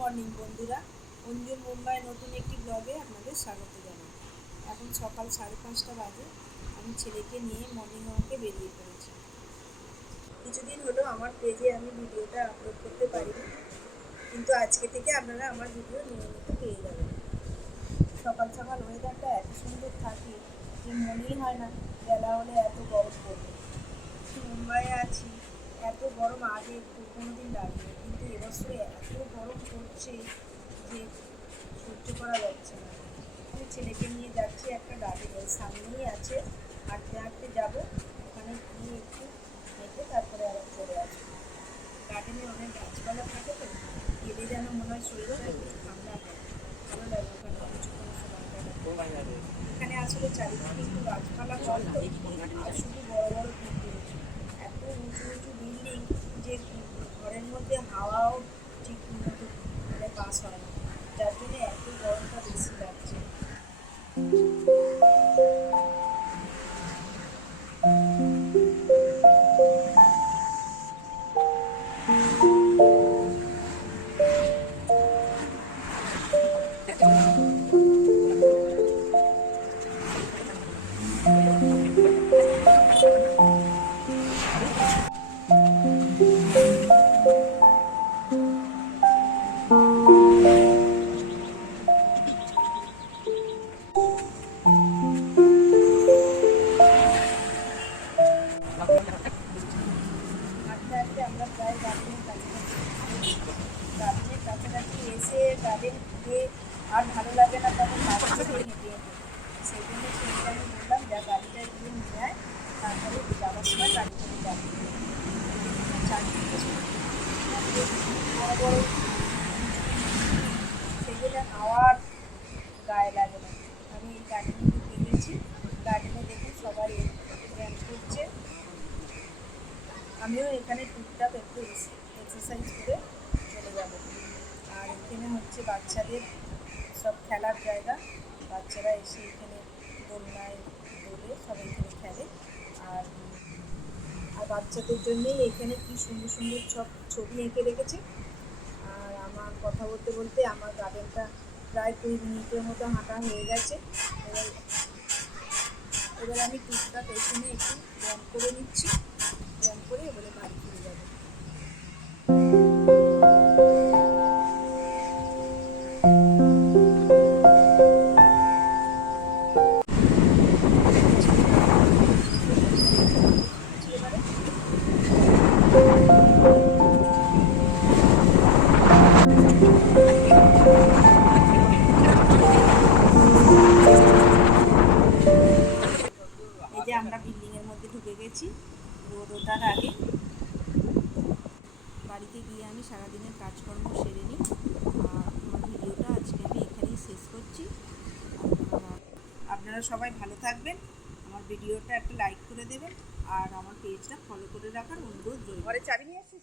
Morning বন্ধুরা, অঞ্জুর মুম্বাই নতুন একটি ব্লগে আপনাদের স্বাগত জানাই। এখন সকাল 5:30 বাজে। আমি ছেলেকে নিয়ে মর্নিং ওয়াকে বেরিয়ে পড়েছি। কিছুদিন হলো আমার পেজে আমি ভিডিওটা আপলোড করতে পারিনি, কিন্তু আজকে থেকে আপনারা আমার ভিডিও নিয়মিত পেয়ে যাবেন। সকাল সকাল ওয়েদারটা এত সুন্দর থাকে যে মনেই হয় না বেলা হলে এত গরম পড়বে। মুম্বাইয়ে আছি, এত গরম আগে কোনো দিন লাগবে, কিন্তু এবছরে এত গরম পড়ছে যে সহ্য করা যাচ্ছে না। আমি ছেলেকে নিয়ে যাচ্ছি একটা গার্ডেনের সামনেই আছে, হাঁটতে হাঁটতে যাবো, ওখানে গিয়ে একটু হেঁটে তারপরে আবার চলে আসবো। গার্ডেনে অনেক গাছপালা থাকে তো, গেলে যেন মনে হয় শরীরটা একটু ঠান্ডা হয়, ভালো লাগে ওখানে কিছুক্ষণ সময় কাটাতে। এখানে আসলে চারিদিকে একটু গাছপালা কম তো, আর শুধু বড় বড় বিল্ডিং, এত উঁচু উঁচু বিল্ডিং যে ঘরের মধ্যে হাওয়াও ঠিক মতো মানে পাস হয় না, যার জন্য এত গরমটা বেশি লাগছে। হাঁটতে হাঁটতে আমরা প্রায় গার্ডেনের কাছাকাছি এসে গার্ডেন ঘুরে আর ভালো লাগে না, তখন বাড়ি থেকে হেঁটে হেঁটে। সেই জন্য ছেলেকে আমি বললাম যা গাড়িটা গিয়ে নিয়ে আয়, তারপরে যাওয়ার সময় গাড়ি করে যাবো। চারদিকে বড় বড় সেগুলো হাওয়ার গায়ে লাগে না। আমি এই গার্ডেনে ঢুকে গেছি। গার্ডেনে দেখুন সবাই ব্যায়াম করছে, আমিও এখানে টুকটাক একটু এক্সারসাইজ করে চলে যাব। আর এখানে হচ্ছে বাচ্চাদের সব খেলার জায়গা, বাচ্চারা এসে এখানে দোলনায় দোলে, সবাই এখানে খেলে। আর আর বাচ্চাদের জন্যেই এখানে কি সুন্দর সুন্দর সব ছবি এঁকে রেখেছে। আর আমার কথা বলতে বলতে আমার গার্ডেনটা প্রায় 20 মিনিটের মতো হাঁটা হয়ে গেছে। এবার আমি টুকটাক এখানে একটু ব্যায়াম করে নিচ্ছি, ব্যায়াম করে এবারে বাড়ি ফিরে যাবো। এই যে আমরা বিল্ডিংয়ের মধ্যে ঢুকে গেছি রোদ ওঠার আগে। বাড়িতে গিয়ে আমি সারাদিনের কাজকর্ম সেরে নিই। আর আমার ভিডিওটা আজকে আমি এখানেই শেষ করছি। আপনারা সবাই ভালো থাকবেন, আমার ভিডিওটা একটা লাইক করে দেবেন, আর আমার পেজটা ফলো করে রাখার অনুরোধ রইল। ঘরে চাবি নিয়ে আসিস?